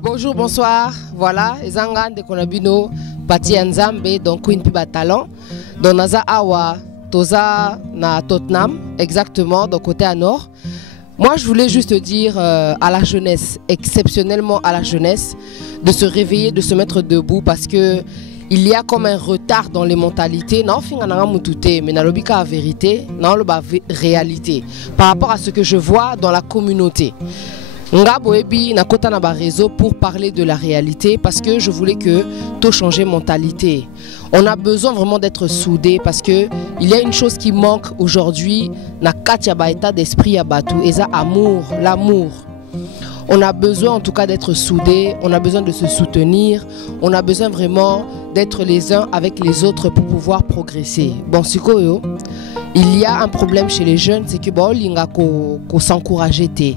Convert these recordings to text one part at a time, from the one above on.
Bonjour, bonsoir. Voilà, Ezanga de Konabino, Pati Nzambe, donc Queen Piba Talent. Dans Naza Awa, Toza na Tottenham, exactement, donc côté à nord. Moi, je voulais juste dire à la jeunesse, exceptionnellement à la jeunesse, de se réveiller, de se mettre debout parce que il y a comme un retard dans les mentalités. Non, mais dans la vérité, dans la réalité, par rapport à ce que je vois dans la communauté. Ngaboebi na kota na ba réseau pour parler de la réalité parce que je voulais que tout change mentalité. On a besoin vraiment d'être soudés parce que il y a une chose qui manque aujourd'hui na katia ba état d'esprit ya batu eza amour, l'amour. On a besoin en tout cas d'être soudés, on a besoin de se soutenir, on a besoin vraiment d'être les uns avec les autres pour pouvoir progresser. Bon, sikoyo, il y a un problème chez les jeunes, c'est que ba linga ko s'encourager té.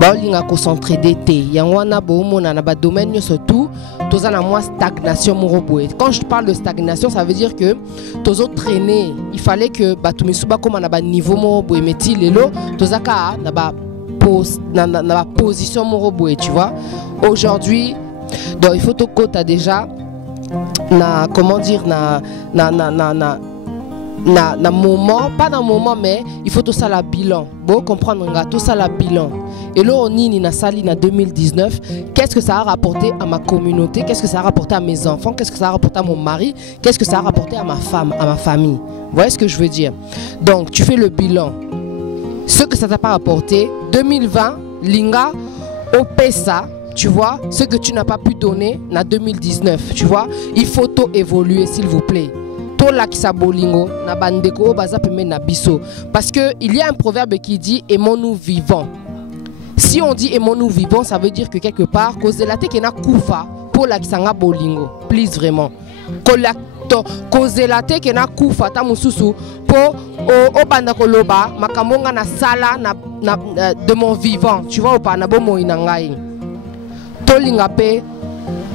Ba linga ko s'entraider té. Yangwana bo mona na ba domaine surtout, toza na moi stagnation moroboé. Quand je parle de stagnation, ça veut dire que tozo traîner. Il fallait que ba tumisuba comme na ba niveau moroboé meti lelo, toza ka na ba la position moroboué, tu vois. Aujourd'hui, donc il faut que tu as déjà comment dire na moment, pas dans moment, mais il faut tout ça la bilan. Bon, comprendre tout ça la bilan. Et là, on y na sali na 2019. Qu'est-ce que ça a rapporté à ma communauté? Qu'est-ce que ça a rapporté à mes enfants? Qu'est-ce que ça a rapporté à mon mari? Qu'est-ce que ça a rapporté à ma femme, à ma famille? Vous voyez ce que je veux dire? Donc, tu fais le bilan. Ce que ça t'a pas rapporté, 2020, Linga, au PESA, tu vois, ce que tu n'as pas pu donner en 2019, tu vois, il faut tout évoluer, s'il vous plaît. Parce qu'il y a un proverbe qui dit aimons-nous vivants. Si on dit aimons-nous vivants, ça veut dire que quelque part, cause de la teke na kufa pour la kisanga bolingo, please vraiment. Cause la teke na kufa ta mususu pour au banda koloba makamonga na sala de mon vivant, tu vois, au panabo mo inangai. To lingape,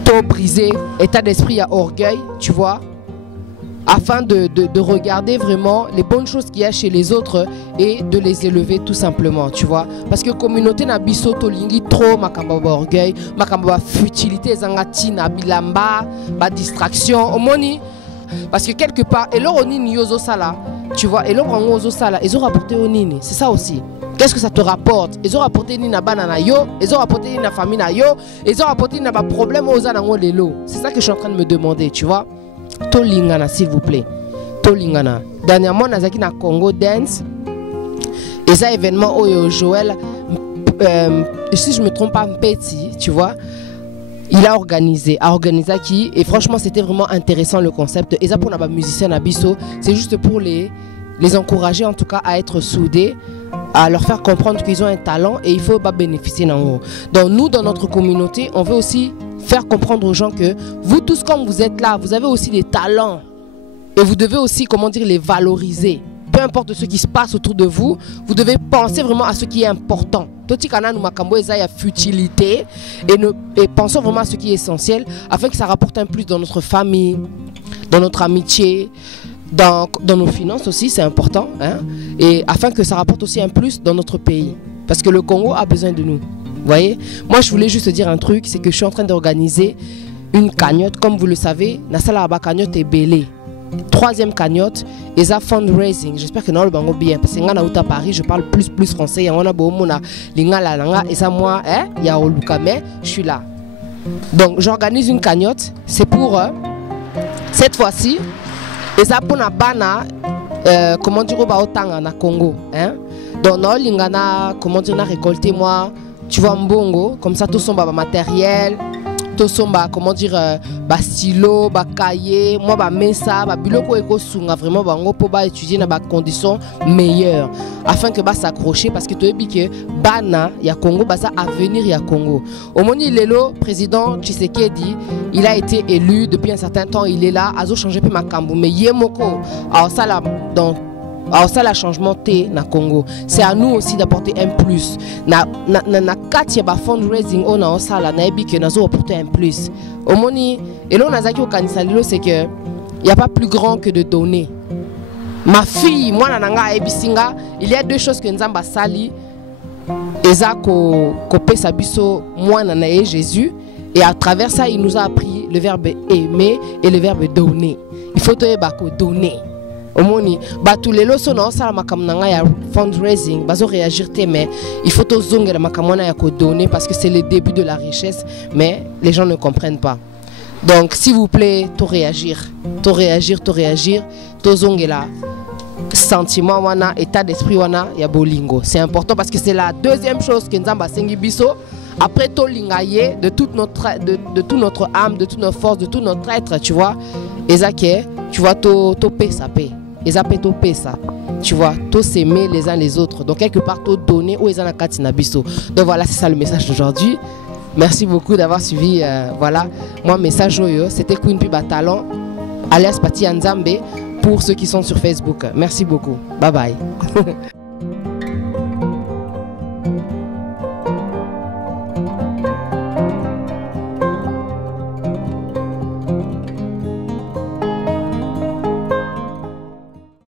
to brisé, état d'esprit à orgueil, tu vois, afin de regarder vraiment les bonnes choses qu'il y a chez les autres et de les élever tout simplement, tu vois. Parce que communauté na biso to lingi trop makamba ba orgueil, makamba ba futilité zangati na bilamba, ba distraction, omoni. Parce que quelque part, et l'oroni yozo sala, tu vois, et l'orangozo sala, ils ont rapporté au nini, c'est ça aussi. Qu'est-ce que ça te rapporte? Ils ont rapporté ni na banana yo, ils ont rapporté ni na famille na yo, ils ont rapporté ni na problème aux anango lelo. C'est ça que je suis en train de me demander, tu vois. Tolingana, s'il vous plaît. Tolingana. Dernièrement, nazaki na Congo Dance. Et ça événement où Joël, si je me trompe pas, petit, tu vois. Il a organisé qui, et franchement c'était vraiment intéressant le concept. Et ça pour les musiciens à Bisso, c'est juste pour les encourager en tout cas à être soudés, à leur faire comprendre qu'ils ont un talent et il faut pas bénéficier d'en haut. Donc nous dans notre communauté, on veut aussi faire comprendre aux gens que vous tous comme vous êtes là, vous avez aussi des talents et vous devez aussi, comment dire, les valoriser. Peu importe ce qui se passe autour de vous, vous devez penser vraiment à ce qui est important. Futilité et pensons vraiment à ce qui est essentiel afin que ça rapporte un plus dans notre famille, dans notre amitié, dans nos finances aussi, c'est important, hein, et afin que ça rapporte aussi un plus dans notre pays. Parce que le Congo a besoin de nous. Vous voyez? Moi, je voulais juste dire un truc, c'est que je suis en train d'organiser une cagnotte. Comme vous le savez, Nasala cagnotte est belée. 3e cagnotte, et ça fundraising. J'espère que non le bango bien parce que ngana uta Paris, je parle plus français. Y a on a beau mona lingala langa et ça moi il y a oluka mais je suis là. Donc j'organise une cagnotte, c'est pour cette fois-ci et ça pour na bana comment dire ba otanga na Congo, hein. Donc non lingana comment dire na récolter moi, tu vois mbongo comme ça tout son baba matériel. Tosomba, comment dire, ba stylo, ba cahier, moi ba mesa, ba biloko eko sunga vraiment bango pour ba étudier dans ba conditions meilleures afin que ba s'accrocher parce que tu dis que bana ya Congo ba ça avenir ya Congo. Au moni lelo président Tshisekedi, il a été élu depuis un certain temps, il est là, azo changer peu makambu mais yemoko alors ça là donc alors ça, le changement T na Congo. C'est à nous aussi d'apporter un plus. Na katia ba fundraising on a ça là na ebi que nazo apporter un plus. Au moni et là on a zaki au kanisa lilo c'est que il y a pas plus grand que de donner. Ma fille, moi nananga ebisinga, il y a deux choses que nzamba sali eza ko pesa biso moi nanaye Jésus Et à travers ça, il nous a appris le verbe aimer et le verbe donner. Il faut donner. Tous les leçons ça ya fundraising réagir mais il faut donner parce que c'est le début de la richesse, mais les gens ne comprennent pas. Donc s'il vous plaît, to réagir, to zongela sentiment wana, état d'esprit wana ya bolingo. C'est important parce que c'est la deuxième chose que Nzamba sengi biso après to lingaye de toute notre âme, de toute notre force, de tout notre être, tu vois. Ezake, tu vois to pesa pe. Ezapé to pesa. Tu vois, to s'aimer les uns les autres. Donc quelque part to donner ou ezana katina biso. Donc voilà, c'est ça le message d'aujourd'hui. Merci beaucoup d'avoir suivi voilà, moi message oyo, c'était Queen Piba Talent alias Pati Nzambe pour ceux qui sont sur Facebook. Merci beaucoup. Bye bye.